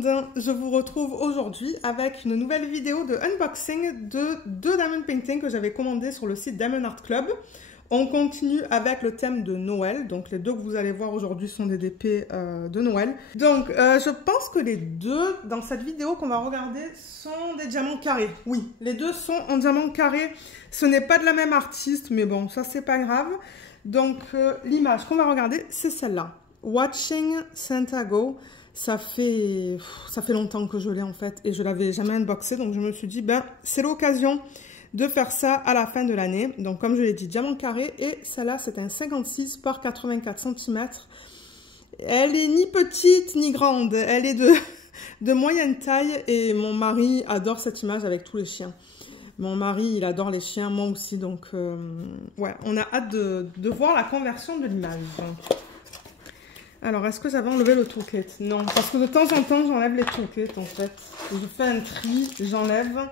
monde, je vous retrouve aujourd'hui avec une nouvelle vidéo de unboxing de deux diamond paintings que j'avais commandés sur le site Diamond Art Club. On continue avec le thème de Noël, donc les deux que vous allez voir aujourd'hui sont des DP de Noël. Donc je pense que les deux dans cette vidéo qu'on va regarder sont des diamants carrés. Oui, les deux sont en diamant carré, ce n'est pas de la même artiste, mais bon, ça c'est pas grave. Donc l'image qu'on va regarder, c'est celle-là. Watching Santa Go. Ça fait longtemps que je l'ai en fait et je l'avais jamais unboxé, donc je me suis dit ben c'est l'occasion de faire ça à la fin de l'année. Donc comme je l'ai dit, diamant carré, et celle-là c'est un 56 par 84 cm. Elle est ni petite ni grande, elle est de moyenne taille et mon mari adore cette image avec tous les chiens. Mon mari il adore les chiens, moi aussi, donc ouais, on a hâte de voir la conversion de l'image. Alors, est-ce que j'avais enlevé le toolkit? Non, parce que de temps en temps, j'enlève les toolkits, en fait. Je fais un tri, j'enlève.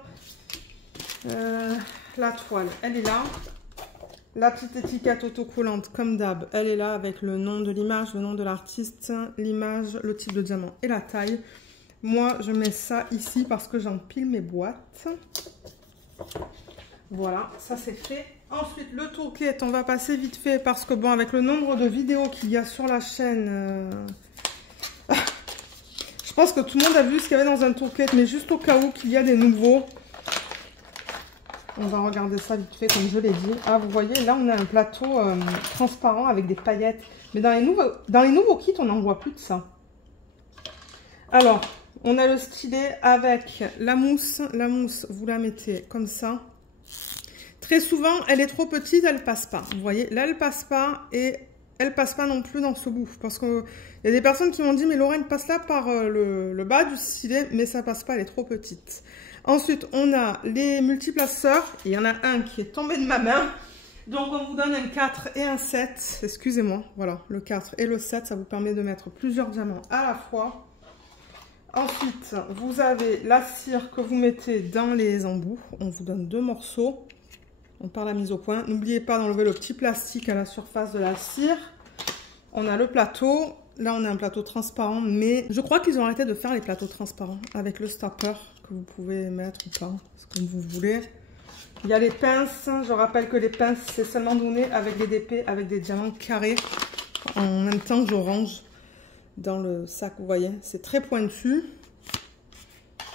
La toile, elle est là. La petite étiquette autocollante, comme d'hab, elle est là avec le nom de l'image, le nom de l'artiste, l'image, le type de diamant et la taille. Moi, je mets ça ici parce que j'empile mes boîtes. Voilà, ça c'est fait. Ensuite, le toolkit, on va passer vite fait parce que bon, avec le nombre de vidéos qu'il y a sur la chaîne, je pense que tout le monde a vu ce qu'il y avait dans un toolkit, mais juste au cas où qu'il y a des nouveaux, on va regarder ça vite fait comme je l'ai dit. Ah, vous voyez, là on a un plateau transparent avec des paillettes, mais dans les nouveaux kits, on n'en voit plus de ça. Alors, on a le stylet avec la mousse. La mousse, vous la mettez comme ça. Très souvent, elle est trop petite, elle passe pas. Vous voyez, là, elle passe pas et elle passe pas non plus dans ce bout. Parce qu'il y a des personnes qui m'ont dit, mais Lorraine, passe là par le bas du stylet, mais ça passe pas, elle est trop petite. Ensuite, on a les multiplaceurs. Il y en a un qui est tombé de ma main. Donc, on vous donne un 4 et un 7. Excusez-moi, voilà, le 4 et le 7, ça vous permet de mettre plusieurs diamants à la fois. Ensuite, vous avez la cire que vous mettez dans les embouts. On vous donne 2 morceaux. On part la mise au point. N'oubliez pas d'enlever le petit plastique à la surface de la cire. On a le plateau. Là, on a un plateau transparent, mais je crois qu'ils ont arrêté de faire les plateaux transparents avec le stopper que vous pouvez mettre ou pas, comme vous voulez. Il y a les pinces. Je rappelle que les pinces, c'est seulement donné avec des DP, avec des diamants carrés. En même temps, je range dans le sac, vous voyez. C'est très pointu.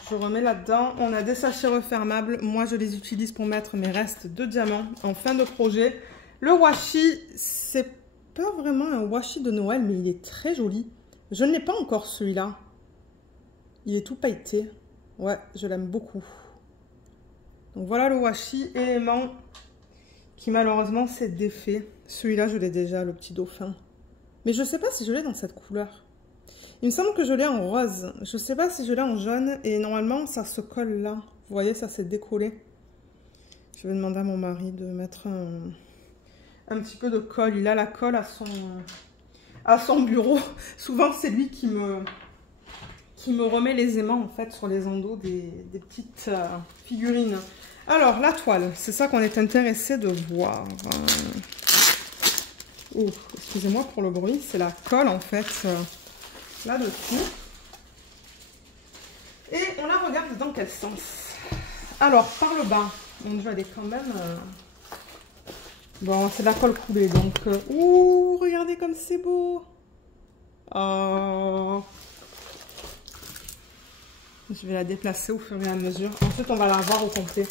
Je remets là-dedans. On a des sachets refermables. Moi, je les utilise pour mettre mes restes de diamants en fin de projet. Le washi, c'est pas vraiment un washi de Noël, mais il est très joli. Je ne l'ai pas encore celui-là. Il est tout pailleté. Ouais, je l'aime beaucoup. Donc voilà le washi, élément qui malheureusement s'est défait. Celui-là, je l'ai déjà, le petit dauphin. Mais je ne sais pas si je l'ai dans cette couleur. Il me semble que je l'ai en rose. Je ne sais pas si je l'ai en jaune. Et normalement, ça se colle là. Vous voyez, ça s'est décollé. Je vais demander à mon mari de mettre un petit peu de colle. Il a la colle à son bureau. Souvent, c'est lui qui me remet les aimants en fait sur les endos des petites figurines. Alors, la toile. C'est ça qu'on est intéressé de voir. Oh, excusez-moi pour le bruit. C'est la colle en fait. Là-dessus. Et on la regarde dans quel sens? Alors, par le bas, mon Dieu, elle est quand même... Bon, c'est de la colle coulée, donc... Ouh, regardez comme c'est beau. Oh. Je vais la déplacer au fur et à mesure. Ensuite, on va la voir au complet.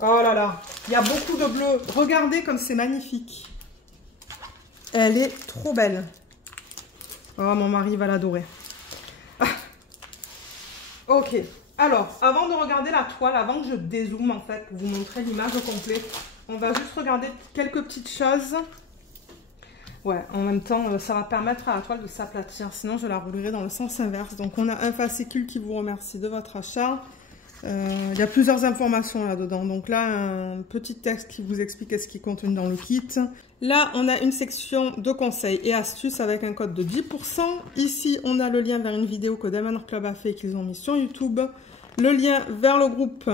Oh là là, il y a beaucoup de bleu. Regardez comme c'est magnifique. Elle est trop belle. Oh, mon mari va l'adorer. Ah. Ok. Alors, avant de regarder la toile, avant que je dézoome en fait, pour vous montrer l'image au complet, on va juste regarder quelques petites choses. Ouais, en même temps, ça va permettre à la toile de s'aplatir. Sinon, je la roulerai dans le sens inverse. Donc, on a un fascicule qui vous remercie de votre achat. Il y a plusieurs informations là-dedans. Donc là, un petit texte qui vous explique ce qui est contenu dans le kit. Là, on a une section de conseils et astuces avec un code de 10%. Ici, on a le lien vers une vidéo que Diamond Art Club a fait et qu'ils ont mis sur YouTube. Le lien vers le groupe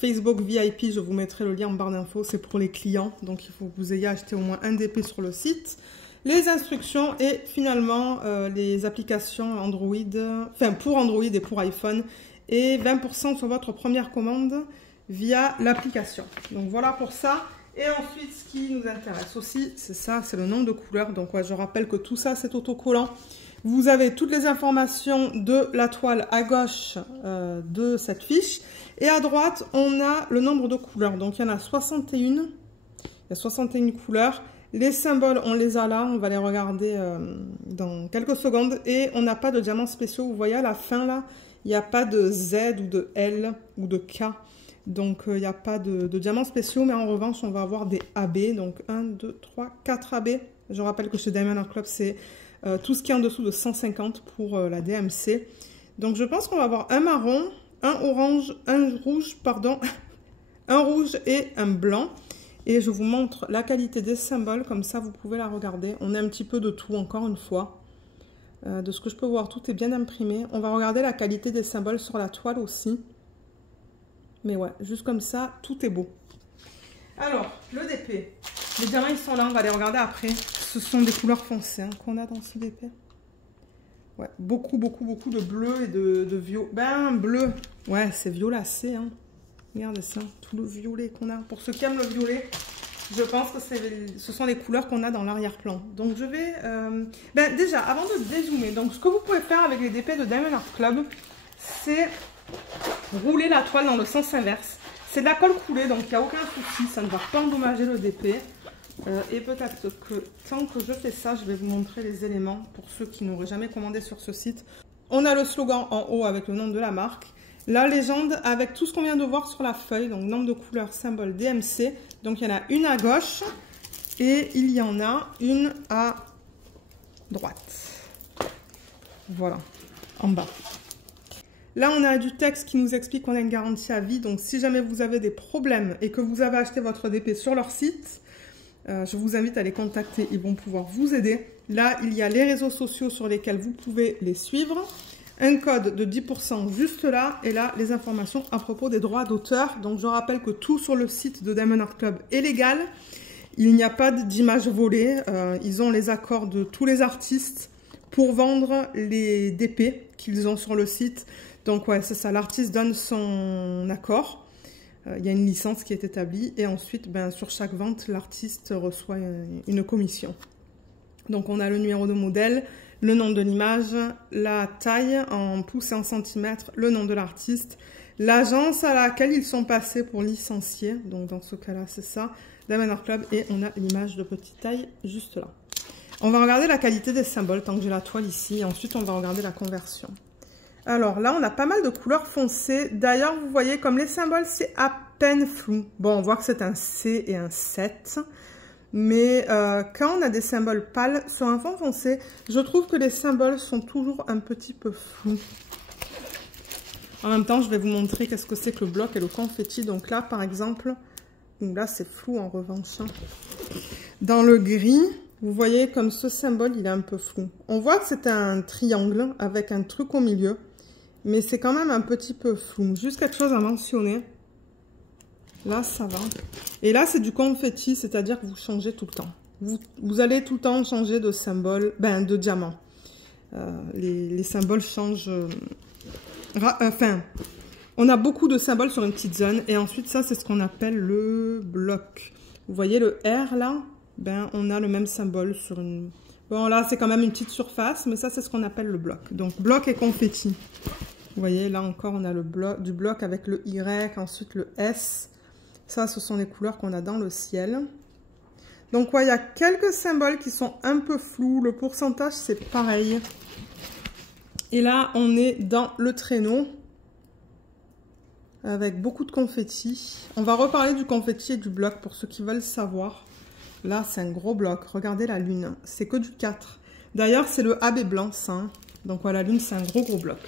Facebook VIP, je vous mettrai le lien en barre d'infos. C'est pour les clients, donc il faut que vous ayez acheté au moins un DP sur le site. les instructions et finalement les applications Android, enfin pour Android et pour iPhone, et 20% sur votre première commande via l'application. Donc voilà pour ça. Et ensuite, ce qui nous intéresse aussi, c'est ça, c'est le nombre de couleurs. Donc ouais, je rappelle que tout ça, c'est autocollant. Vous avez toutes les informations de la toile à gauche de cette fiche. Et à droite, on a le nombre de couleurs. Donc il y en a 61. Il y a 61 couleurs. Les symboles, on les a là. On va les regarder dans quelques secondes. Et on n'a pas de diamants spéciaux. Vous voyez à la fin là, il n'y a pas de Z ou de L ou de K. Donc, il n'y a pas de diamants spéciaux, mais en revanche, on va avoir des AB. Donc, 1, 2, 3, 4 AB. Je rappelle que chez Diamond Art Club, c'est tout ce qui est en dessous de 150 pour la DMC. Donc, je pense qu'on va avoir un marron, un orange, un rouge, pardon, un rouge et un blanc. Et je vous montre la qualité des symboles, comme ça, vous pouvez la regarder. On a un petit peu de tout, encore une fois. De ce que je peux voir, tout est bien imprimé. On va regarder la qualité des symboles sur la toile aussi. Mais ouais, juste comme ça, tout est beau. Alors, le DP. Les diamants, ils sont là, on va les regarder après. Ce sont des couleurs foncées hein, qu'on a dans ce DP. Ouais, beaucoup de bleu et de violet. Ben, bleu. Ouais, c'est violacé. Hein. Regardez ça, tout le violet qu'on a. Pour ceux qui aiment le violet, je pense que ce sont les couleurs qu'on a dans l'arrière-plan. Donc, je vais... Ben, déjà, avant de dézoomer, donc ce que vous pouvez faire avec les DP de Diamond Art Club, c'est... rouler la toile dans le sens inverse. C'est de la colle coulée, donc il n'y a aucun souci, ça ne va pas endommager le DP. Et peut-être que tant que je fais ça, je vais vous montrer les éléments pour ceux qui n'auraient jamais commandé sur ce site. On a le slogan en haut avec le nom de la marque. La légende avec tout ce qu'on vient de voir sur la feuille, donc nombre de couleurs, symbole DMC. Donc il y en a une à gauche et il y en a une à droite. Voilà, en bas. Là, on a du texte qui nous explique qu'on a une garantie à vie. Donc, si jamais vous avez des problèmes et que vous avez acheté votre DP sur leur site, je vous invite à les contacter. Ils vont pouvoir vous aider. Là, il y a les réseaux sociaux sur lesquels vous pouvez les suivre. Un code de 10% juste là. Et là, les informations à propos des droits d'auteur. Donc, je rappelle que tout sur le site de Diamond Art Club est légal. Il n'y a pas d'images volées. Ils ont les accords de tous les artistes pour vendre les DP qu'ils ont sur le site. Donc ouais, c'est ça, l'artiste donne son accord, il y a une licence qui est établie et ensuite, ben, sur chaque vente, l'artiste reçoit une commission. Donc on a le numéro de modèle, le nom de l'image, la taille en pouces et en centimètres, le nom de l'artiste, l'agence à laquelle ils sont passés pour licencier, donc dans ce cas-là c'est ça, Diamond Art Club, et on a l'image de petite taille juste là. On va regarder la qualité des symboles tant que j'ai la toile ici, et ensuite on va regarder la conversion. Alors là, on a pas mal de couleurs foncées. D'ailleurs, vous voyez, comme les symboles, c'est à peine flou. Bon, on voit que c'est un C et un 7. Mais quand on a des symboles pâles sur un fond foncé, je trouve que les symboles sont toujours un petit peu flous. En même temps, je vais vous montrer qu'est-ce que c'est que le bloc et le confetti. Donc là, par exemple, là, c'est flou en revanche. Dans le gris... Vous voyez comme ce symbole, il est un peu flou. On voit que c'est un triangle avec un truc au milieu. Mais c'est quand même un petit peu flou. Juste quelque chose à mentionner. Là, ça va. Et là, c'est du confetti, c'est-à-dire que vous changez tout le temps. Vous allez tout le temps changer de symbole, ben, de diamant. Les symboles changent... enfin, on a beaucoup de symboles sur une petite zone. Et ensuite, ça, c'est ce qu'on appelle le bloc. Vous voyez le R, là ? Ben, on a le même symbole sur une... Bon, là, c'est quand même une petite surface, mais ça, c'est ce qu'on appelle le bloc. Donc, bloc et confetti. Vous voyez, là encore, on a le bloc, du bloc avec le Y, ensuite le S. Ça, ce sont les couleurs qu'on a dans le ciel. Donc, ouais, il y a quelques symboles qui sont un peu flous. Le pourcentage, c'est pareil. Et là, on est dans le traîneau avec beaucoup de confetti. On va reparler du confetti et du bloc pour ceux qui veulent savoir. Là, c'est un gros bloc. Regardez la lune. C'est que du 4. D'ailleurs, c'est le AB blanc, ça. Hein. Donc, voilà, la lune, c'est un gros bloc.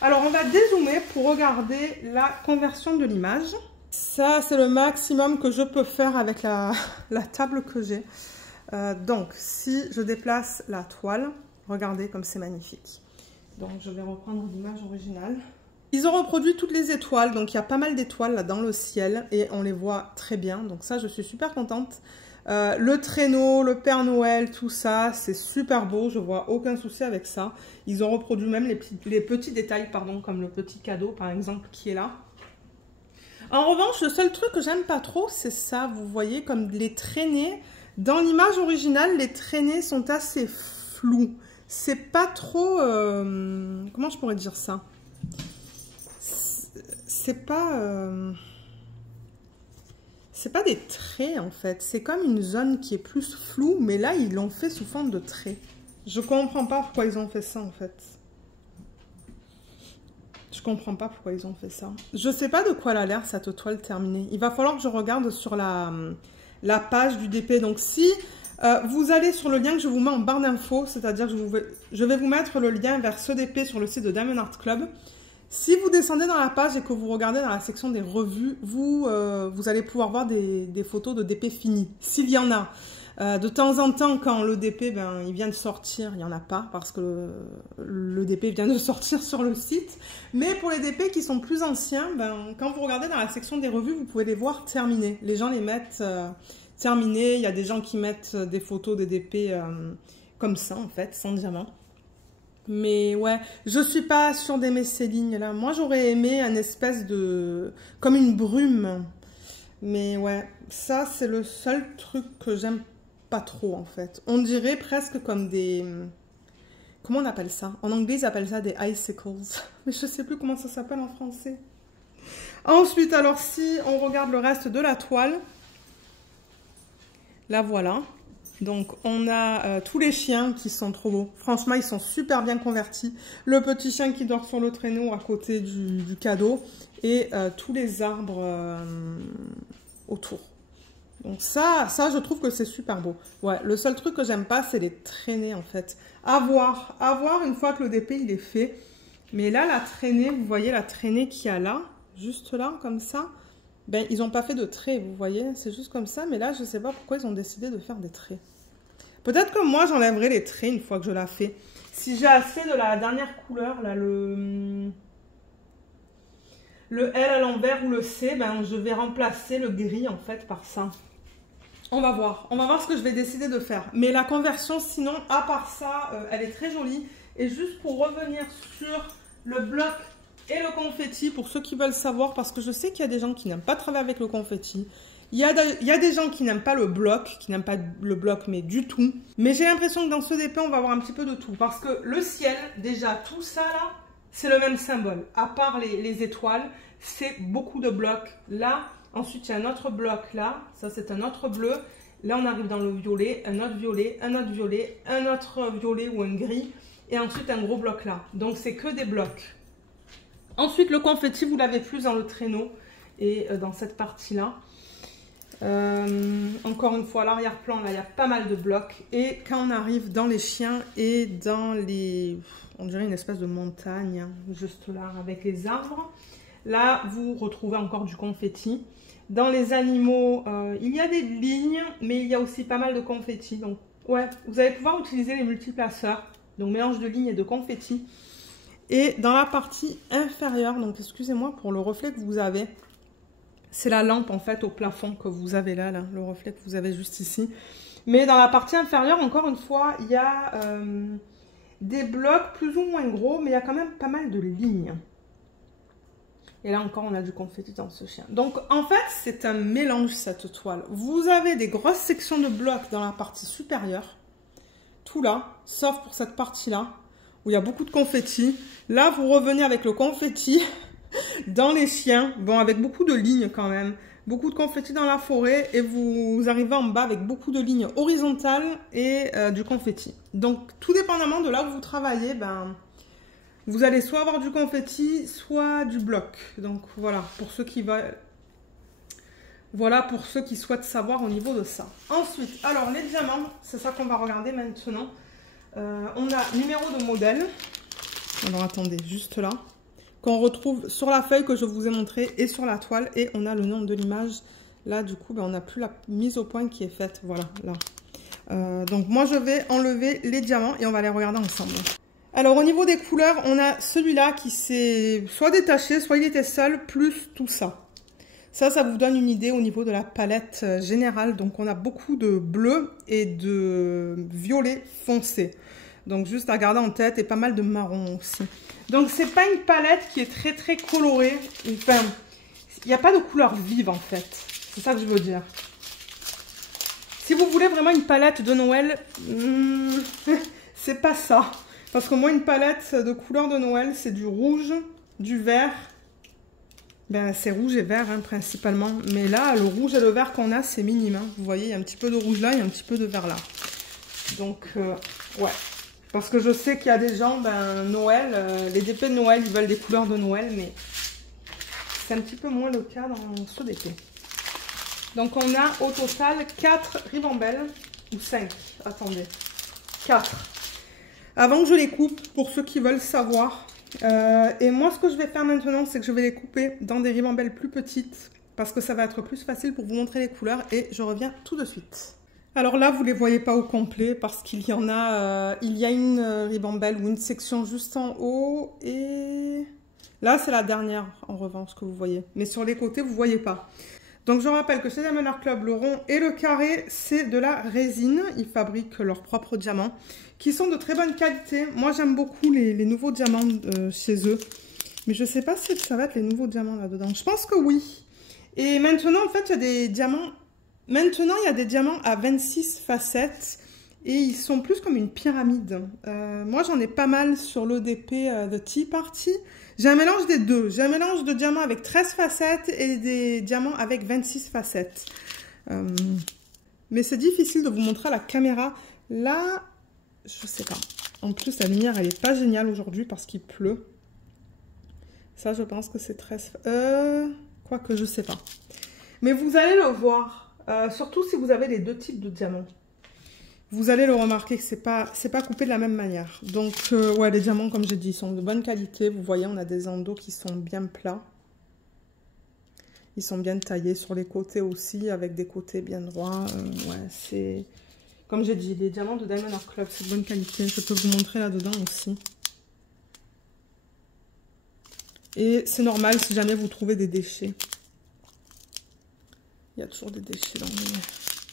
Alors, on va dézoomer pour regarder la conversion de l'image. Ça, c'est le maximum que je peux faire avec la table que j'ai. Donc, si je déplace la toile, regardez comme c'est magnifique. Donc, je vais reprendre l'image originale. Ils ont reproduit toutes les étoiles. Donc, il y a pas mal d'étoiles là dans le ciel et on les voit très bien. Donc, ça, je suis super contente. Le traîneau, le Père Noël, tout ça, c'est super beau. Je vois aucun souci avec ça. Ils ont reproduit même les petits détails, pardon, comme le petit cadeau, par exemple, qui est là. En revanche, le seul truc que j'aime pas trop, c'est ça. Vous voyez, comme les traînées. Dans l'image originale, les traînées sont assez floues. C'est pas trop... comment je pourrais dire ça? C'est pas des traits en fait, c'est comme une zone qui est plus floue, mais là ils l'ont fait sous forme de traits. Je comprends pas pourquoi ils ont fait ça en fait. Je comprends pas pourquoi ils ont fait ça. Je sais pas de quoi elle a l'air cette toile terminée. Il va falloir que je regarde sur la page du DP. Donc si vous allez sur le lien que je vous mets en barre d'infos, c'est-à-dire que je vais vous mettre le lien vers ce DP sur le site de Diamond Art Club. Si vous descendez dans la page et que vous regardez dans la section des revues, vous allez pouvoir voir des photos de DP finis, s'il y en a. De temps en temps, quand le DP il vient de sortir, il n'y en a pas parce que le DP vient de sortir sur le site. Mais pour les DP qui sont plus anciens, quand vous regardez dans la section des revues, vous pouvez les voir terminés. Les gens les mettent terminés. Il y a des gens qui mettent des photos des DP comme ça, en fait, sans diamant. Mais ouais, je suis pas sûre d'aimer ces lignes là. Moi j'aurais aimé un espèce de... comme une brume. Mais ouais, ça c'est le seul truc que j'aime pas trop en fait. On dirait presque comme des... Comment on appelle ça? En anglais ils appellent ça des icicles. Mais je sais plus comment ça s'appelle en français. Ensuite, alors si on regarde le reste de la toile. La voilà. Donc, on a tous les chiens qui sont trop beaux. Franchement, ils sont super bien convertis. Le petit chien qui dort sur le traîneau à côté du cadeau. Et tous les arbres autour. Donc ça, je trouve que c'est super beau. Ouais, le seul truc que j'aime pas, c'est les traînées, en fait. À voir une fois que le DP, il est fait. Mais là, la traînée, vous voyez la traînée qu'il y a là, juste là, comme ça. Ils n'ont pas fait de traits, vous voyez. C'est juste comme ça. Mais là, je ne sais pas pourquoi ils ont décidé de faire des traits. Peut-être que moi, j'enlèverai les traits une fois que je la fais. Si j'ai assez de la dernière couleur, là, le L à l'envers ou le C, je vais remplacer le gris, en fait, par ça. On va voir. On va voir ce que je vais décider de faire. Mais la conversion, sinon, à part ça, elle est très jolie. Et juste pour revenir sur le bloc et le confetti, pour ceux qui veulent savoir, parce que je sais qu'il y a des gens qui n'aiment pas travailler avec le confetti. Il y a des gens qui n'aiment pas le bloc, mais du tout. Mais j'ai l'impression que dans ce DP, on va avoir un petit peu de tout. Parce que le ciel, déjà, tout ça là, c'est le même symbole. À part les étoiles, c'est beaucoup de blocs. Là, ensuite, il y a un autre bloc là. Ça, c'est un autre bleu. Là, on arrive dans le violet, un autre violet, un autre violet, un autre violet ou un gris. Et ensuite, un gros bloc là. Donc, c'est que des blocs. Ensuite, le confetti, vous l'avez plus dans le traîneau et dans cette partie-là. Encore une fois, à l'arrière-plan, là, il y a pas mal de blocs. Et quand on arrive dans les chiens et dans les... On dirait une espèce de montagne, juste là, avec les arbres. Là, vous retrouvez encore du confetti. Dans les animaux, il y a des lignes, mais il y a aussi pas mal de confetti. Donc, ouais, vous allez pouvoir utiliser les multiplaceurs. Donc, mélange de lignes et de confetti. Et dans la partie inférieure, donc excusez-moi pour le reflet que vous avez, c'est la lampe en fait au plafond que vous avez là, le reflet que vous avez juste ici. Mais dans la partie inférieure, encore une fois, il y a des blocs plus ou moins gros, mais il y a quand même pas mal de lignes. Et là encore, on a du confetti dans ce chien. Donc en fait, c'est un mélange cette toile. Vous avez des grosses sections de blocs dans la partie supérieure, tout là, sauf pour cette partie-là, où il y a beaucoup de confetti. Là, vous revenez avec le confetti dans les chiens. Bon, avec beaucoup de lignes quand même. Beaucoup de confetti dans la forêt. Et vous arrivez en bas avec beaucoup de lignes horizontales et du confetti. Donc, tout dépendamment de là où vous travaillez, vous allez soit avoir du confetti, soit du bloc. Donc, voilà, pour ceux qui veulent... Voilà pour ceux qui souhaitent savoir au niveau de ça. Ensuite, alors les diamants, c'est ça qu'on va regarder maintenant. On a numéro de modèle. Alors attendez, juste là. Qu'on retrouve sur la feuille que je vous ai montré et sur la toile. Et on a le nom de l'image. Là, du coup, on n'a plus la mise au point qui est faite. Voilà, là. Donc moi, je vais enlever les diamants et on va les regarder ensemble. Alors au niveau des couleurs, on a celui-là qui s'est soit détaché, soit il était seul, plus tout ça. Ça vous donne une idée au niveau de la palette générale. Donc, on a beaucoup de bleu et de violet foncé. Donc, juste à garder en tête et pas mal de marron aussi. Donc, c'est pas une palette qui est très, très colorée. Enfin, il n'y a pas de couleur vive, en fait. C'est ça que je veux dire. Si vous voulez vraiment une palette de Noël, c'est pas ça. Parce que moi, une palette de couleurs de Noël, c'est du rouge, du vert. Ben, c'est rouge et vert, hein, principalement. Mais là, le rouge et le vert qu'on a, c'est minime. Hein. Vous voyez, il y a un petit peu de rouge là, il y a un petit peu de vert là. Donc, ouais. Parce que je sais qu'il y a des gens, ben, Noël, les DP de Noël, ils veulent des couleurs de Noël, mais c'est un petit peu moins le cas dans ce DP. Donc, on a au total 4 ribambelles, ou 5, attendez, 4. Avant que je les coupe, pour ceux qui veulent savoir, et moi ce que je vais faire maintenant, c'est que je vais les couper dans des ribambelles plus petites, parce que ça va être plus facile pour vous montrer les couleurs, et je reviens tout de suite. Alors là, vous ne les voyez pas au complet, parce qu'il y en a, il y a une ribambelle ou une section juste en haut, et là c'est la dernière en revanche que vous voyez, mais sur les côtés vous ne voyez pas. Donc je rappelle que chez Diamond Art Club, le rond et le carré, c'est de la résine. Ils fabriquent leurs propres diamants, qui sont de très bonne qualité. Moi j'aime beaucoup les nouveaux diamants chez eux. Mais je ne sais pas si ça va être les nouveaux diamants là-dedans. Je pense que oui. Et maintenant, en fait, il y a des diamants... Maintenant, il y a des diamants à 26 facettes. Et ils sont plus comme une pyramide. Moi, j'en ai pas mal sur l'EDP The Tea Party. J'ai un mélange des deux. J'ai un mélange de diamants avec 13 facettes et des diamants avec 26 facettes. Mais c'est difficile de vous montrer à la caméra. Là, je sais pas. En plus, la lumière, elle est pas géniale aujourd'hui parce qu'il pleut. Ça, je pense que c'est 13... Quoique, je sais pas. Mais vous allez le voir. Surtout si vous avez les deux types de diamants. Vous allez le remarquer que c'est pas coupé de la même manière. Donc, ouais, les diamants, comme j'ai dit, sont de bonne qualité. Vous voyez, on a des endos qui sont bien plats. Ils sont bien taillés sur les côtés aussi, avec des côtés bien droits. Ouais, c'est... Comme j'ai dit, les diamants de Diamond Art Club, c'est de bonne qualité. Je peux vous montrer là-dedans aussi. Et c'est normal si jamais vous trouvez des déchets. Il y a toujours des déchets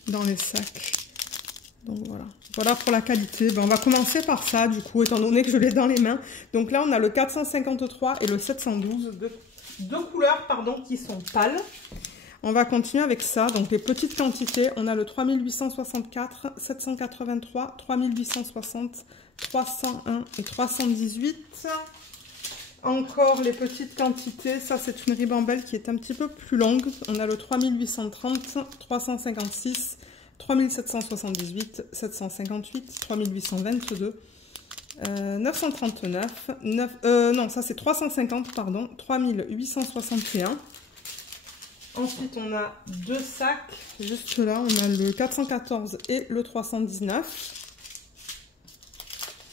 dans les sacs. Donc voilà. Voilà pour la qualité. Ben, on va commencer par ça, du coup, étant donné que je l'ai dans les mains. Donc là, on a le 453 et le 712, deux couleurs, pardon, qui sont pâles. On va continuer avec ça. Donc les petites quantités, on a le 3864, 783, 3860, 301 et 318. Encore les petites quantités, ça c'est une ribambelle qui est un petit peu plus longue. On a le 3830, 356, 3778, 758, 3822, 939, non ça c'est 350, pardon, 3861. Ensuite on a deux sacs, juste là on a le 414 et le 319.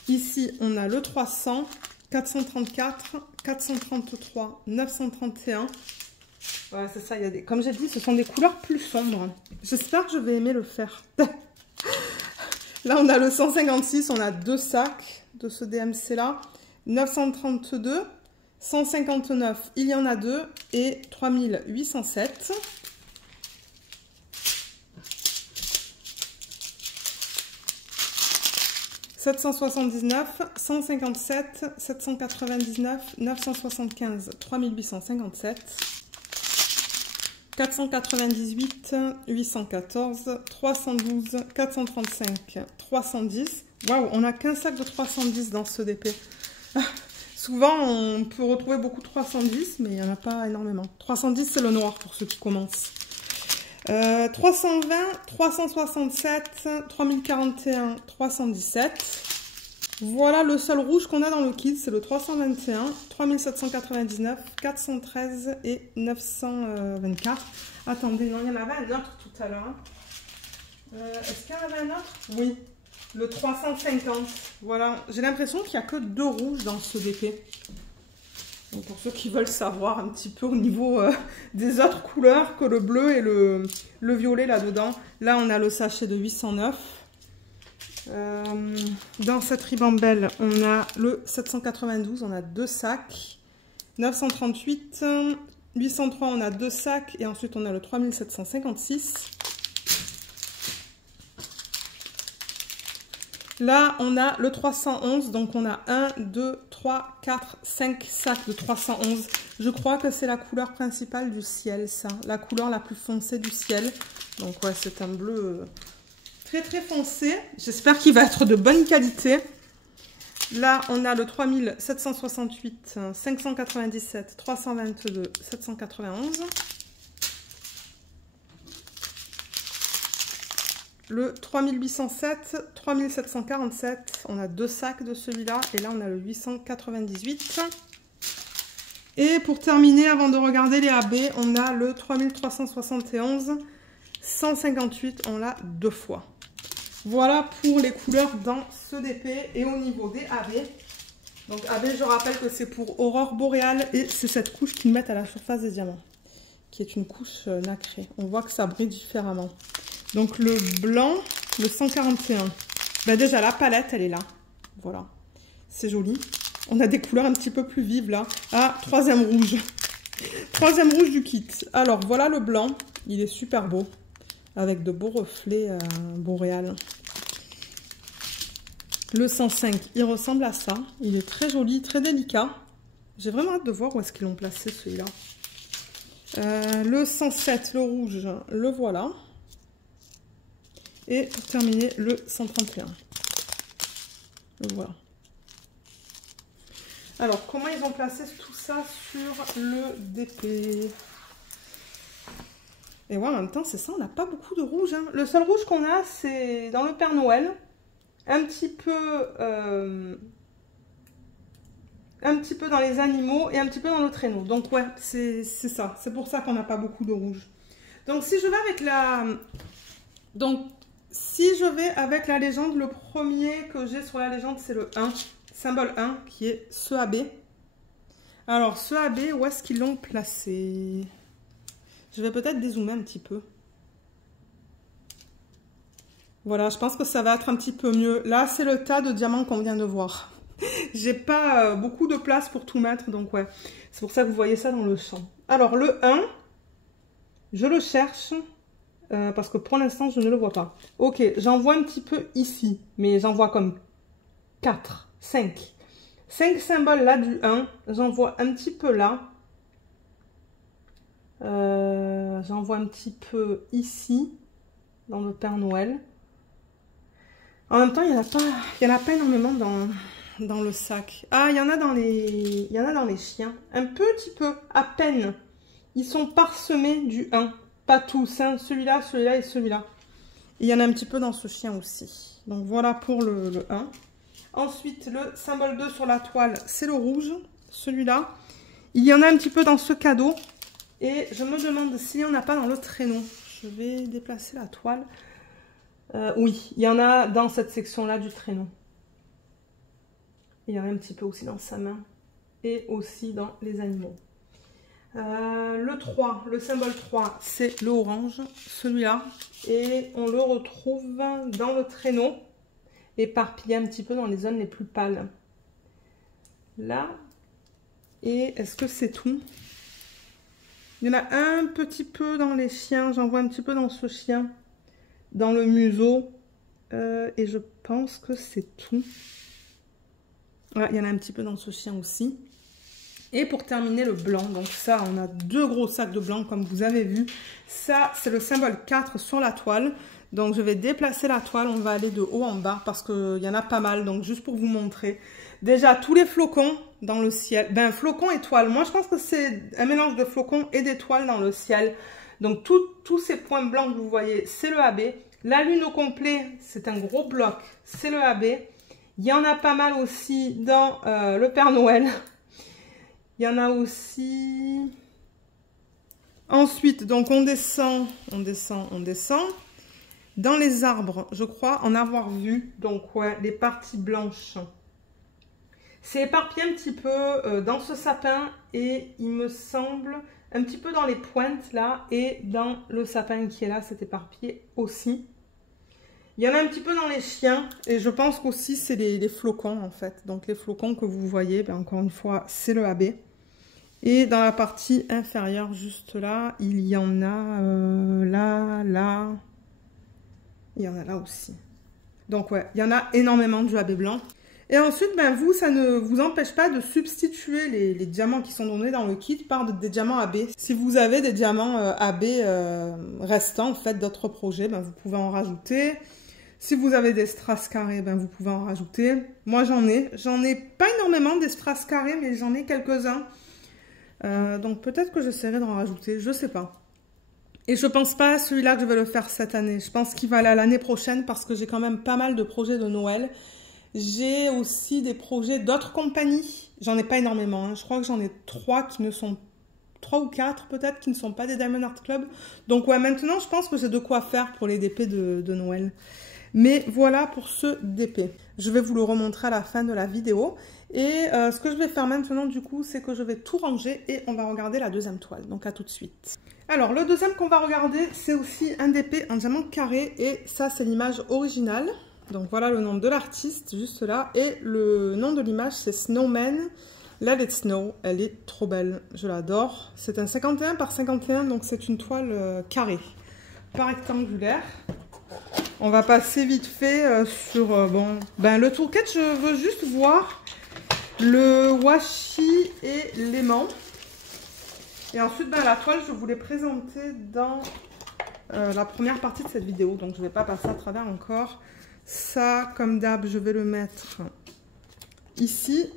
Ici on a le 300, 434, 433, 931. Voilà, c'est ça, il y a des... Comme j'ai dit, ce sont des couleurs plus sombres. J'espère que je vais aimer le faire. Là, on a le 156, on a deux sacs de ce DMC-là. 932, 159, il y en a deux, et 3807. « 779, 157, 799, 975, 3857, 498, 814, 312, 435, 310. Waouh, on n'a qu'un sac de 310 dans ce DP. Souvent, on peut retrouver beaucoup de 310, mais il n'y en a pas énormément. 310, c'est le noir pour ceux qui commencent. 320, 367, 3041, 317. Voilà le seul rouge qu'on a dans le kit, c'est le 321, 3799, 413 et 924. Attendez, non, il y en avait un autre tout à l'heure. Est-ce qu'il y en avait un autre? Oui, le 350. Voilà, j'ai l'impression qu'il n'y a que deux rouges dans ce DP. Donc pour ceux qui veulent savoir un petit peu au niveau des autres couleurs que le bleu et le violet là-dedans. Là, on a le sachet de 809. Dans cette ribambelle, on a le 792, on a deux sacs. 938, 803, on a 2 sacs. Et ensuite, on a le 3756. Là, on a le 311. Donc, on a 1, 2, 3, 4, 5 sacs de 311. Je crois que c'est la couleur principale du ciel, ça. La couleur la plus foncée du ciel. Donc, ouais, c'est un bleu très, très foncé. J'espère qu'il va être de bonne qualité. Là, on a le 3768, 597, 322, 791. Le 3807, 3747. On a 2 sacs de celui-là. Et là, on a le 898. Et pour terminer, avant de regarder les AB, on a le 3371, 158. On l'a 2 fois. Voilà pour les couleurs dans ce DP et au niveau des AB. Donc AB, je rappelle que c'est pour Aurore Boréale et c'est cette couche qu'ils mettent à la surface des diamants, qui est une couche nacrée. On voit que ça brille différemment. Donc le blanc, le 141. Ben déjà la palette, elle est là. Voilà, c'est joli. On a des couleurs un petit peu plus vives là. Ah, troisième rouge. Troisième rouge du kit. Alors voilà le blanc, il est super beau. Avec de beaux reflets boréales. Le 105, il ressemble à ça. Il est très joli, très délicat. J'ai vraiment hâte de voir où est-ce qu'ils l'ont placé celui-là. Le 107, le rouge, le voilà. Et pour terminer, le 131. Le voilà. Alors, comment ils ont placé tout ça sur le DP ? Et ouais, en même temps, c'est ça, on n'a pas beaucoup de rouge. Hein. Le seul rouge qu'on a, c'est dans le Père Noël. Un petit peu dans les animaux et un petit peu dans le traîneau. Donc ouais, c'est ça. C'est pour ça qu'on n'a pas beaucoup de rouge. Donc si je vais avec la légende, le premier que j'ai sur la légende, c'est le 1, symbole 1, qui est ce AB. Alors ce AB, où est-ce qu'ils l'ont placé ? Je vais peut-être dézoomer un petit peu. Voilà, je pense que ça va être un petit peu mieux. Là, c'est le tas de diamants qu'on vient de voir. J'ai pas beaucoup de place pour tout mettre, donc ouais. C'est pour ça que vous voyez ça dans le champ. Alors, le 1, je le cherche, parce que pour l'instant, je ne le vois pas. Ok, j'en vois un petit peu ici, mais j'en vois comme 4, 5. 5 symboles là du 1, j'en vois un petit peu là. J'en vois un petit peu ici, dans le Père Noël. En même temps, il n'y en a pas énormément dans le sac. Ah, il y en a dans les chiens. Un petit peu, à peine. Ils sont parsemés du 1. Pas tous, hein. Celui-là, celui-là et celui-là. Il y en a un petit peu dans ce chien aussi. Donc voilà pour le 1. Ensuite, le symbole 2 sur la toile, c'est le rouge. Celui-là. Il y en a un petit peu dans ce cadeau. Et je me demande s'il n'y en a pas dans le traîneau. Je vais déplacer la toile. Oui, il y en a dans cette section-là du traîneau. Il y en a un petit peu aussi dans sa main. Et aussi dans les animaux. Le 3, le symbole 3, c'est le orange. Celui-là. Et on le retrouve dans le traîneau. Éparpillé un petit peu dans les zones les plus pâles. Là. Et est-ce que c'est tout ? Il y en a un petit peu dans les chiens. J'en vois un petit peu dans ce chien. Dans le museau. Et je pense que c'est tout. Voilà, il y en a un petit peu dans ce chien aussi. Et pour terminer, le blanc. Donc ça, on a 2 gros sacs de blanc comme vous avez vu. Ça, c'est le symbole 4 sur la toile. Donc je vais déplacer la toile. On va aller de haut en bas parce qu'il y en a pas mal. Donc juste pour vous montrer. Déjà, tous les flocons dans le ciel. Ben, flocons étoiles. Moi, je pense que c'est un mélange de flocons et d'étoiles dans le ciel. Donc tous ces points blancs que vous voyez, c'est le AB. La lune au complet, c'est un gros bloc. C'est le AB. Il y en a pas mal aussi dans le Père Noël. Il y en a aussi... Ensuite, donc on descend, on descend, on descend. Dans les arbres, je crois en avoir vu. Donc ouais, les parties blanches. C'est éparpillé un petit peu dans ce sapin. Et il me semble un petit peu dans les pointes là. Et dans le sapin qui est là, c'est éparpillé aussi. Il y en a un petit peu dans les chiens. Et je pense qu'aussi c'est les flocons en fait. Donc les flocons que vous voyez, ben, encore une fois, c'est le AB. Et dans la partie inférieure, juste là, il y en a là. Il y en a là aussi. Donc ouais, il y en a énormément du AB blanc. Et ensuite, ben vous, ça ne vous empêche pas de substituer les diamants qui sont donnés dans le kit par des diamants AB. Si vous avez des diamants AB restants, en fait, d'autres projets, ben vous pouvez en rajouter. Si vous avez des strass carrés, ben vous pouvez en rajouter. Moi, j'en ai. J'en ai pas énormément des strass carrés, mais j'en ai quelques-uns. Donc peut-être que j'essaierai d'en rajouter, je sais pas. Et je pense pas à celui-là que je vais le faire cette année. Je pense qu'il va aller à l'année prochaine parce que j'ai quand même pas mal de projets de Noël. J'ai aussi des projets d'autres compagnies. J'en ai pas énormément. Hein. Je crois que j'en ai 3 ou 4 peut-être qui ne sont pas des Diamond Art Club. Donc ouais, maintenant je pense que j'ai de quoi faire pour les DP de Noël. Mais voilà pour ce DP. Je vais vous le remontrer à la fin de la vidéo. Et ce que je vais faire maintenant du coup, c'est que je vais tout ranger et on va regarder la deuxième toile. Donc à tout de suite. Alors le deuxième qu'on va regarder, c'est aussi un DP en diamant carré. Et ça, c'est l'image originale. Donc voilà le nom de l'artiste juste là. Et le nom de l'image, c'est Snowman. Let It Snow. Elle est trop belle. Je l'adore. C'est un 51 par 51, donc c'est une toile carrée, pas rectangulaire. On va passer vite fait sur le toolkit. Je veux juste voir le washi et l'aimant. Et ensuite, la toile, je vous l'ai présentée dans la première partie de cette vidéo. Donc, je ne vais pas passer à travers encore. Ça, comme d'hab, je vais le mettre ici.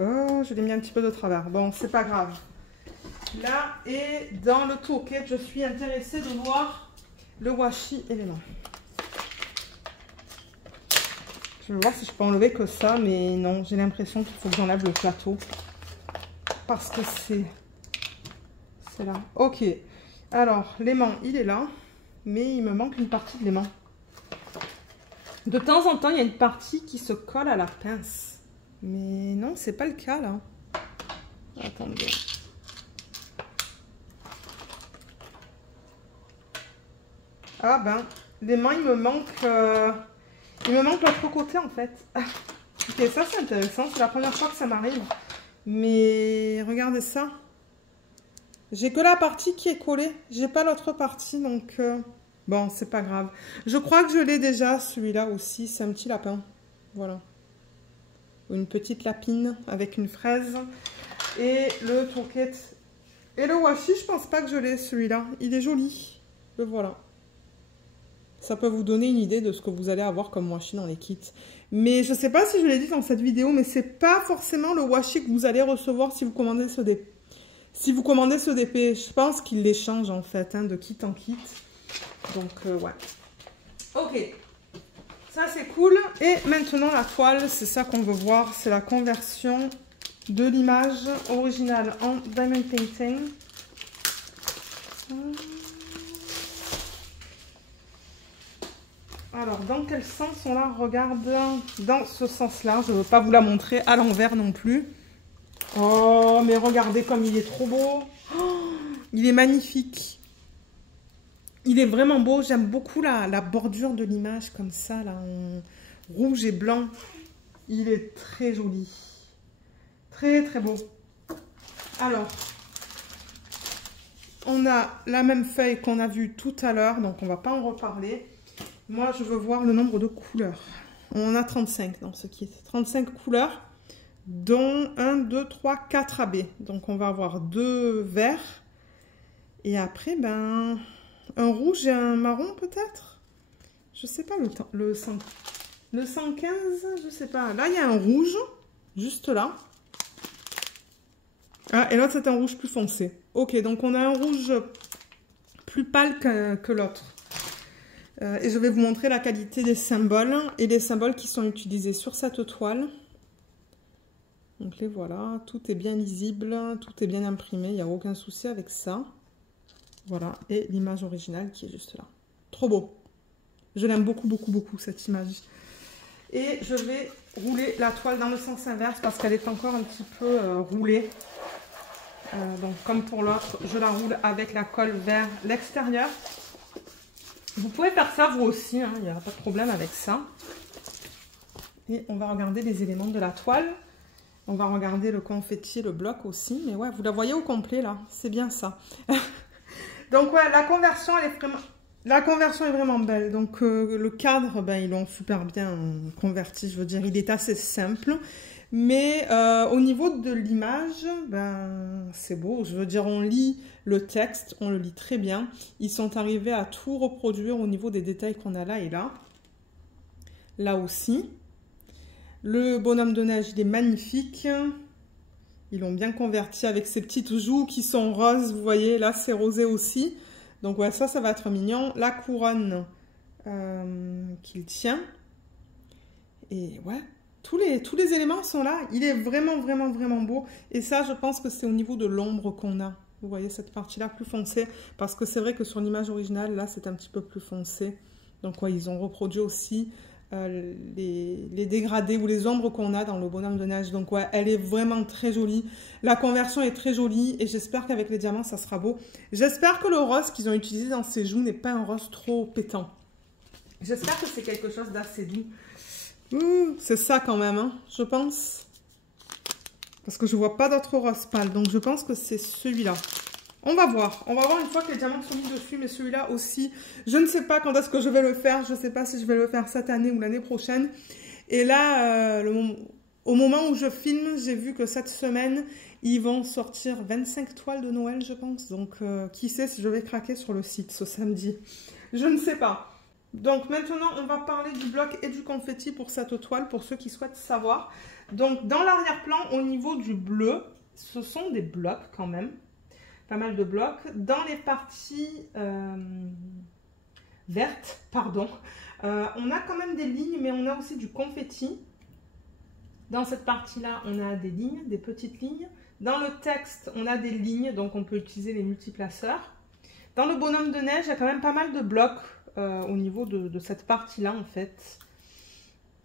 Oh, je l'ai mis un petit peu de travers. Bon, c'est pas grave. Là, et dans le toolkit, je suis intéressée de voir le washi et l'aimant. Je vais voir si je peux enlever que ça, mais non, j'ai l'impression qu'il faut que j'enlève le plateau. Parce que c'est là. Ok. Alors, l'aimant, il est là. Mais il me manque une partie de l'aimant. De temps en temps, il y a une partie qui se colle à la pince. Mais non, c'est pas le cas, là. Attendez. Ah ben, l'aimant, il me manque l'autre côté, en fait. Ok, ça, c'est intéressant. C'est la première fois que ça m'arrive. Mais regardez ça. J'ai que la partie qui est collée. J'ai pas l'autre partie, donc... Bon, c'est pas grave. Je crois que je l'ai déjà, celui-là aussi. C'est un petit lapin. Voilà. Une petite lapine avec une fraise. Et le toolkit. Et le washi, je pense pas que je l'ai, celui-là. Il est joli. Le voilà. Ça peut vous donner une idée de ce que vous allez avoir comme washi dans les kits. Mais je sais pas si je l'ai dit dans cette vidéo, mais c'est pas forcément le washi que vous allez recevoir si vous commandez ce DP. Si vous commandez ce DP, je pense qu'il les change en fait, de kit en kit. Donc, ouais. Ok. Ça, c'est cool. Et maintenant, la toile, c'est ça qu'on veut voir. C'est la conversion de l'image originale en Diamond Painting. Alors, dans quel sens on la regarde? Dans ce sens-là. Je ne veux pas vous la montrer à l'envers non plus. Oh, mais regardez comme il est trop beau. Oh, il est magnifique. Il est vraiment beau. J'aime beaucoup la bordure de l'image comme ça, là, en rouge et blanc. Il est très joli. Très, très beau. Alors, on a la même feuille qu'on a vue tout à l'heure, donc on ne va pas en reparler. Moi, je veux voir le nombre de couleurs. On en a 35 dans ce kit. 35 couleurs, dont 1, 2, 3, 4 AB. Donc, on va avoir 2 verts. Et après, ben, un rouge et un marron, peut-être. Je sais pas le 115, je sais pas. Là, il y a un rouge, juste là. Ah, et l'autre, c'est un rouge plus foncé. Ok, donc on a un rouge plus pâle que l'autre. Et je vais vous montrer la qualité des symboles et les symboles qui sont utilisés sur cette toile. Donc les voilà, tout est bien lisible, tout est bien imprimé, il n'y a aucun souci avec ça. Voilà, et l'image originale qui est juste là. Trop beau. Je l'aime beaucoup, beaucoup, beaucoup cette image. Et je vais rouler la toile dans le sens inverse parce qu'elle est encore un petit peu roulée. Donc comme pour l'autre, je la roule avec la colle vers l'extérieur. Vous pouvez faire ça vous aussi, il n'y a pas de problème avec ça. Et on va regarder les éléments de la toile. On va regarder le confetti, le bloc aussi. Mais ouais, vous la voyez au complet là. C'est bien ça. Donc ouais, la conversion, elle est vraiment... La conversion est vraiment belle. Donc le cadre, ben, ils l'ont super bien converti. Je veux dire, il est assez simple. Mais au niveau de l'image, ben, c'est beau. Je veux dire, on lit le texte, on le lit très bien. Ils sont arrivés à tout reproduire au niveau des détails qu'on a là et là. Là aussi. Le bonhomme de neige, il est magnifique. Ils l'ont bien converti avec ses petites joues qui sont roses. Vous voyez, là, c'est rosé aussi. Donc, ouais, ça va être mignon. La couronne qu'il tient. Et ouais, tous les éléments sont là. Il est vraiment, vraiment, vraiment beau. Et ça, je pense que c'est au niveau de l'ombre qu'on a. Vous voyez, cette partie-là plus foncée. Parce que c'est vrai que sur l'image originale, là, c'est un petit peu plus foncé. Donc, ouais, ils ont reproduit aussi... les dégradés ou les ombres qu'on a dans le bonhomme de neige. Donc ouais, elle est vraiment très jolie. La conversion est très jolie et j'espère qu'avec les diamants, ça sera beau. J'espère que le rose qu'ils ont utilisé dans ces joues n'est pas un rose trop pétant. J'espère que c'est quelque chose d'assez doux. C'est ça quand même, hein, je pense. Parce que je vois pas d'autres roses pâles. Donc je pense que c'est celui-là. On va voir une fois que les diamants sont mis dessus, mais celui-là aussi, je ne sais pas quand est-ce que je vais le faire, je ne sais pas si je vais le faire cette année ou l'année prochaine. Et là, au moment où je filme, j'ai vu que cette semaine, ils vont sortir 25 toiles de Noël, je pense. Donc, qui sait si je vais craquer sur le site ce samedi. Je ne sais pas. Donc maintenant, on va parler du bloc et du confetti pour cette toile, pour ceux qui souhaitent savoir. Donc, dans l'arrière-plan, au niveau du bleu, ce sont des blocs quand même. Pas mal de blocs. Dans les parties vertes, pardon, on a quand même des lignes, mais on a aussi du confetti. Dans cette partie-là, on a des lignes, des petites lignes. Dans le texte, on a des lignes, donc on peut utiliser les multiplaceurs. Dans le bonhomme de neige, il y a quand même pas mal de blocs au niveau de cette partie-là, en fait.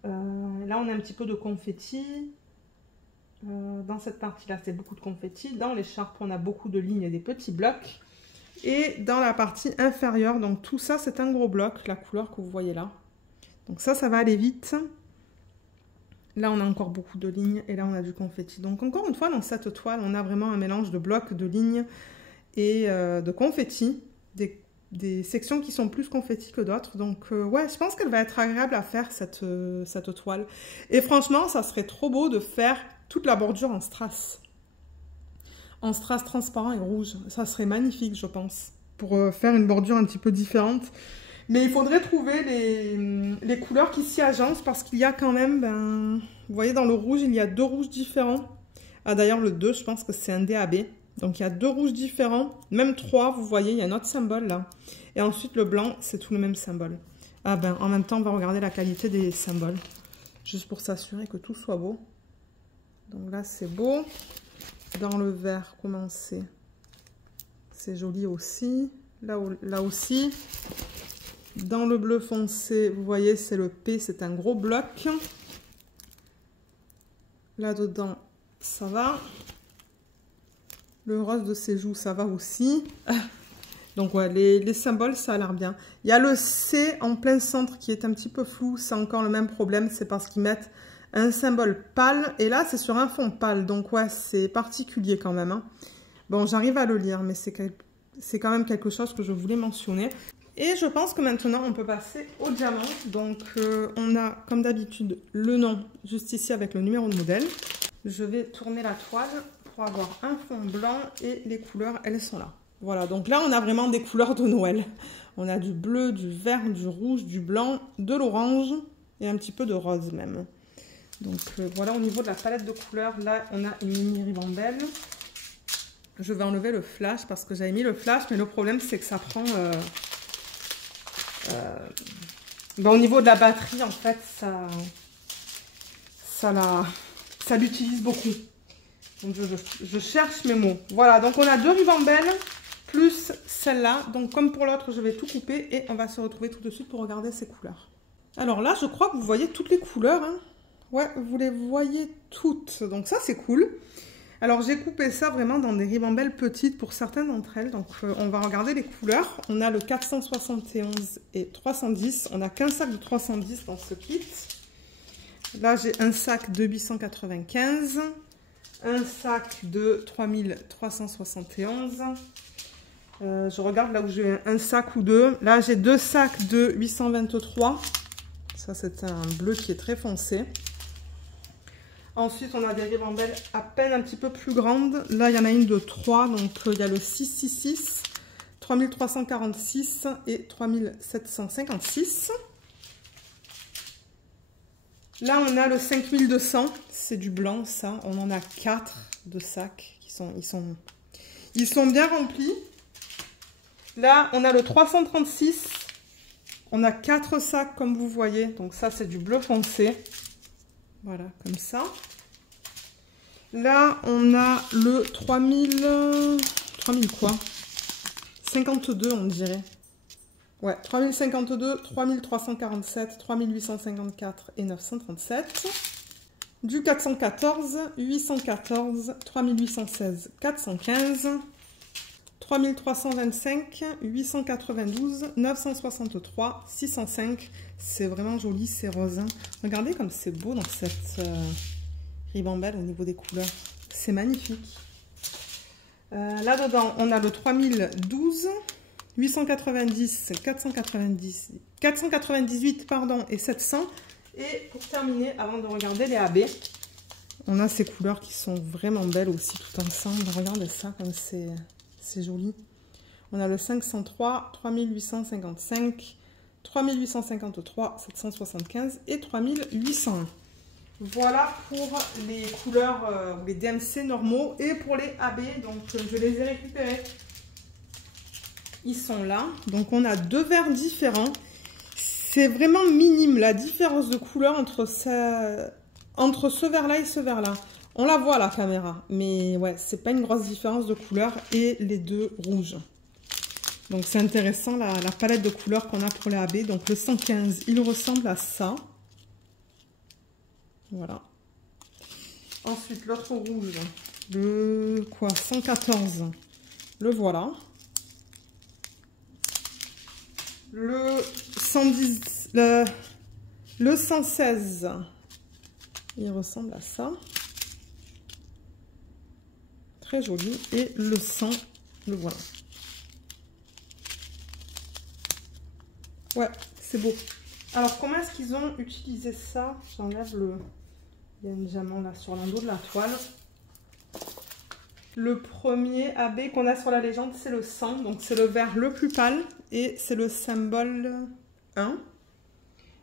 Là, on a un petit peu de confetti. Dans cette partie-là, c'est beaucoup de confetti. Dans l'écharpe, on a beaucoup de lignes et des petits blocs. Et dans la partie inférieure, donc tout ça, c'est un gros bloc, la couleur que vous voyez là. Donc ça va aller vite. Là, on a encore beaucoup de lignes et là, on a du confetti. Donc encore une fois, dans cette toile, on a vraiment un mélange de blocs, de lignes et de confetti. Des sections qui sont plus confetti que d'autres. Donc ouais, je pense qu'elle va être agréable à faire, cette toile. Et franchement, ça serait trop beau de faire toute la bordure en strass. En strass transparent et rouge. Ça serait magnifique, je pense, pour faire une bordure un petit peu différente. Mais il faudrait trouver les couleurs qui s'y agencent parce qu'il y a quand même, ben, vous voyez dans le rouge, il y a 2 rouges différents. Ah d'ailleurs, le 2, je pense que c'est un DAB. Donc il y a 2 rouges différents, même 3, vous voyez, il y a un autre symbole là. Et ensuite le blanc, c'est tout le même symbole. Ah ben, en même temps, on va regarder la qualité des symboles. Juste pour s'assurer que tout soit beau. Donc là, c'est beau. Dans le vert, comment c'est joli aussi. Là aussi. Dans le bleu foncé, vous voyez, c'est le P, c'est un gros bloc. Là-dedans, ça va. Le rose de ses joues, ça va aussi. Donc ouais, les symboles, ça a l'air bien. Il y a le C en plein centre qui est un petit peu flou. C'est encore le même problème. C'est parce qu'ils mettent un symbole pâle. Et là, c'est sur un fond pâle. Donc ouais, c'est particulier quand même. Hein. Bon, j'arrive à le lire, mais c'est quand même quelque chose que je voulais mentionner. Et je pense que maintenant, on peut passer au diamant. Donc, on a, comme d'habitude, le nom juste ici avec le numéro de modèle. Je vais tourner la toile pour avoir un fond blanc et les couleurs, elles sont là. Voilà, donc là, on a vraiment des couleurs de Noël. On a du bleu, du vert, du rouge, du blanc, de l'orange et un petit peu de rose même. Donc, voilà, au niveau de la palette de couleurs, là, on a une mini ribambelle. Je vais enlever le flash parce que j'avais mis le flash, mais le problème, c'est que ça prend... ben, au niveau de la batterie, en fait, ça l'utilise beaucoup. Donc, je cherche mes mots. Voilà, donc on a 2 ribambelles plus celle-là. Donc, comme pour l'autre, je vais tout couper et on va se retrouver tout de suite pour regarder ces couleurs. Alors là, je crois que vous voyez toutes les couleurs. Hein. Ouais, vous les voyez toutes. Donc ça, c'est cool. Alors, j'ai coupé ça vraiment dans des ribambelles petites pour certaines d'entre elles. Donc, on va regarder les couleurs. On a le 471 et 310. On n'a qu'un sac de 310 dans ce kit. Là, j'ai un sac de 895. un sac de 3371. Je regarde là où j'ai un sac ou deux. Là, j'ai deux sacs de 823. Ça, c'est un bleu qui est très foncé. Ensuite, on a des ribambelles à peine un petit peu plus grandes. Là, il y en a une de 3. Donc, il y a le 666, 3346 et 3756. Là, on a le 5200. C'est du blanc, ça. On en a 4 de sacs. Ils sont bien remplis. Là, on a le 336. On a 4 sacs, comme vous voyez. Donc, ça, c'est du bleu foncé. Voilà, comme ça. Là, on a le 3000 quoi 52, on dirait. Ouais, 3052, 3347, 3854 et 937. Du 414, 814, 3816, 415, 3325, 892, 963, 605. C'est vraiment joli, c'est rose. Hein. Regardez comme c'est beau dans cette ribambelle au niveau des couleurs. C'est magnifique. Là-dedans, on a le 3012, 890, 498 pardon, et 700. Et pour terminer, avant de regarder les AB, on a ces couleurs qui sont vraiment belles aussi tout ensemble. Regardez ça, comme c'est joli. On a le 503, 3855, 3853, 775 et 3801. Voilà pour les couleurs, les DMC normaux. Et pour les AB, donc je les ai récupérés. Ils sont là. Donc on a deux verres différents. C'est vraiment minime la différence de couleur entre ce verre-là et ce verre-là. On la voit à la caméra, mais ouais, c'est pas une grosse différence de couleur et les deux rouges. Donc c'est intéressant la palette de couleurs qu'on a pour les AB. Donc le 115, il ressemble à ça. Voilà. Ensuite l'autre rouge, le quoi 114, le voilà. Le 110, le 116, il ressemble à ça. Très joli. Et le 100, le voilà. Ouais, c'est beau. Alors, comment est-ce qu'ils ont utilisé ça? J'enlève le... Il y a une diamant là sur l'endos de la toile. Le premier AB qu'on a sur la légende, c'est le 100. Donc, c'est le vert le plus pâle. Et c'est le symbole 1.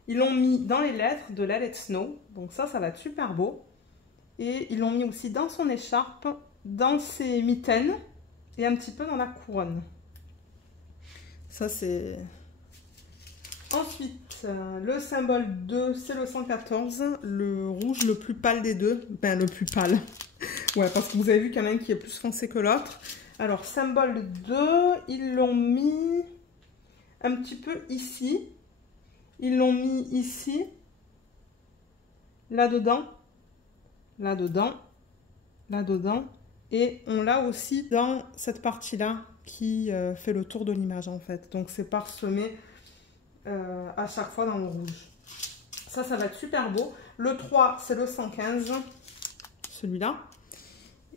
Ils l'ont mis dans les lettres de Let It Snow. Donc ça va être super beau. Et ils l'ont mis aussi dans son écharpe, dans ses mitaines et un petit peu dans la couronne. Ça, c'est... Ensuite, le symbole 2, c'est le 114. Le rouge le plus pâle des deux. Ben, le plus pâle. Ouais, parce que vous avez vu qu'il y en a un qui est plus foncé que l'autre. Alors, symbole 2, ils l'ont mis un petit peu ici. Ils l'ont mis ici. Là-dedans. Là-dedans. Là-dedans. Et on l'a aussi dans cette partie-là qui fait le tour de l'image, en fait. Donc, c'est parsemé à chaque fois dans le rouge. Ça va être super beau. Le 3, c'est le 115. Celui-là.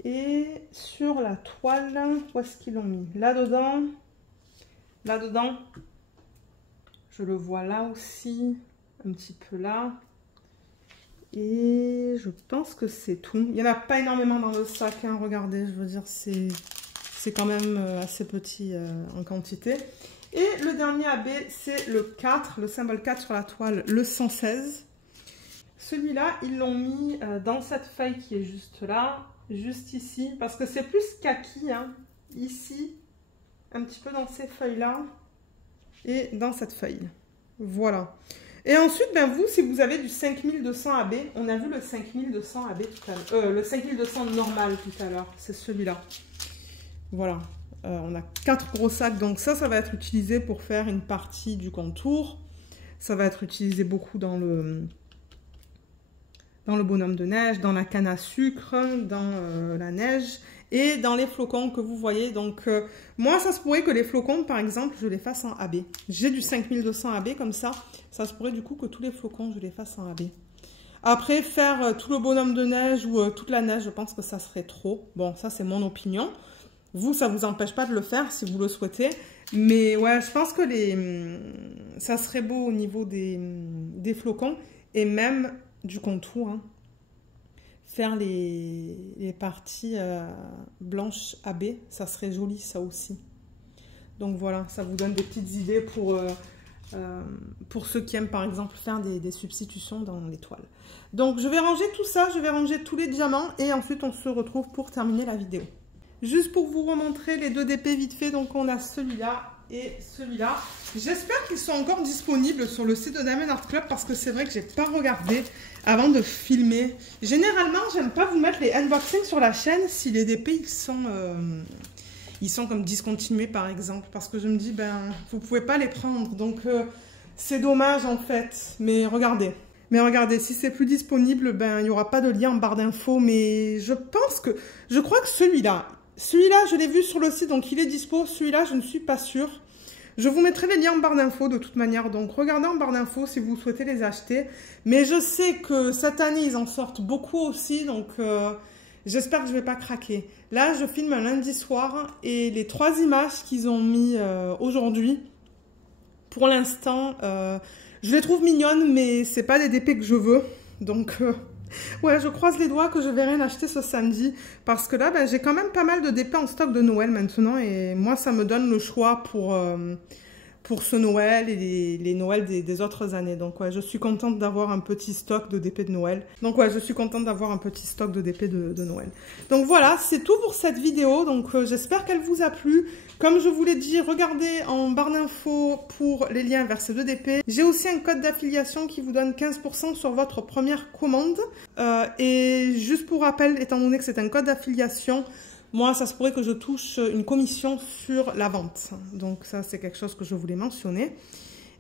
Et sur la toile, où est-ce qu'ils l'ont mis? Là-dedans. Là-dedans. Je le vois là aussi. Un petit peu là. Et je pense que c'est tout. Il n'y en a pas énormément dans le sac. Hein, regardez, je veux dire, c'est quand même assez petit en quantité. Et le dernier AB, c'est le 4, le symbole 4 sur la toile, le 116. Celui-là, ils l'ont mis dans cette feuille qui est juste là. Juste ici, parce que c'est plus kaki, hein, ici, un petit peu dans ces feuilles-là, et dans cette feuille. Voilà. Et ensuite, ben vous, si vous avez du 5200 AB, on a vu le 5200 AB tout à l'heure, le 5200 normal tout à l'heure, c'est celui-là. Voilà. On a 4 gros sacs, donc ça va être utilisé pour faire une partie du contour. Ça va être utilisé beaucoup dans le bonhomme de neige, dans la canne à sucre, dans la neige et dans les flocons que vous voyez. Donc, moi, ça se pourrait que les flocons, par exemple, je les fasse en AB. J'ai du 5200 AB comme ça. Ça se pourrait du coup que tous les flocons, je les fasse en AB. Après, faire tout le bonhomme de neige ou toute la neige, je pense que ça serait trop. Bon, ça, c'est mon opinion. Vous, ça ne vous empêche pas de le faire si vous le souhaitez. Mais ouais, je pense que ça serait beau au niveau des flocons et même du contour. Hein. Faire les parties blanches à baies, ça serait joli ça aussi. Donc voilà, ça vous donne des petites idées pour ceux qui aiment par exemple faire des substitutions dans les toiles. Donc je vais ranger tout ça, je vais ranger tous les diamants et ensuite on se retrouve pour terminer la vidéo. Juste pour vous remontrer les 2 DP vite fait, donc on a celui-là et celui-là. J'espère qu'ils sont encore disponibles sur le site de Diamond Art Club parce que c'est vrai que j'ai pas regardé avant de filmer. Généralement, j'aime pas vous mettre les unboxings sur la chaîne si les DP ils sont comme discontinués par exemple parce que je me dis ben vous pouvez pas les prendre donc c'est dommage en fait. Mais regardez, si c'est plus disponible, ben il y aura pas de lien en barre d'infos. Mais je crois que celui-là, je l'ai vu sur le site, donc il est dispo. Celui-là, je ne suis pas sûre. Je vous mettrai les liens en barre d'infos de toute manière. Donc, regardez en barre d'infos si vous souhaitez les acheter. Mais je sais que cette année, ils en sortent beaucoup aussi. Donc, j'espère que je ne vais pas craquer. Là, je filme un lundi soir. Et les 3 images qu'ils ont mis aujourd'hui, pour l'instant, je les trouve mignonnes. Mais ce n'est pas des DP que je veux. Donc... ouais, je croise les doigts que je vais rien acheter ce samedi parce que là, ben, j'ai quand même pas mal de DP en stock de Noël maintenant et moi, ça me donne le choix pour ce Noël et les Noëls des autres années. Donc, ouais, je suis contente d'avoir un petit stock de DP de Noël. Donc, ouais, je suis contente d'avoir un petit stock de DP de Noël. Donc, voilà, c'est tout pour cette vidéo. Donc, j'espère qu'elle vous a plu. Comme je vous l'ai dit, regardez en barre d'infos pour les liens vers ces 2 DP. J'ai aussi un code d'affiliation qui vous donne 15% sur votre première commande. Et juste pour rappel, étant donné que c'est un code d'affiliation, moi, ça se pourrait que je touche une commission sur la vente. Donc ça, c'est quelque chose que je voulais mentionner.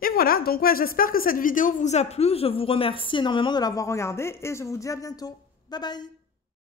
Et voilà, donc ouais, j'espère que cette vidéo vous a plu. Je vous remercie énormément de l'avoir regardée et je vous dis à bientôt. Bye bye!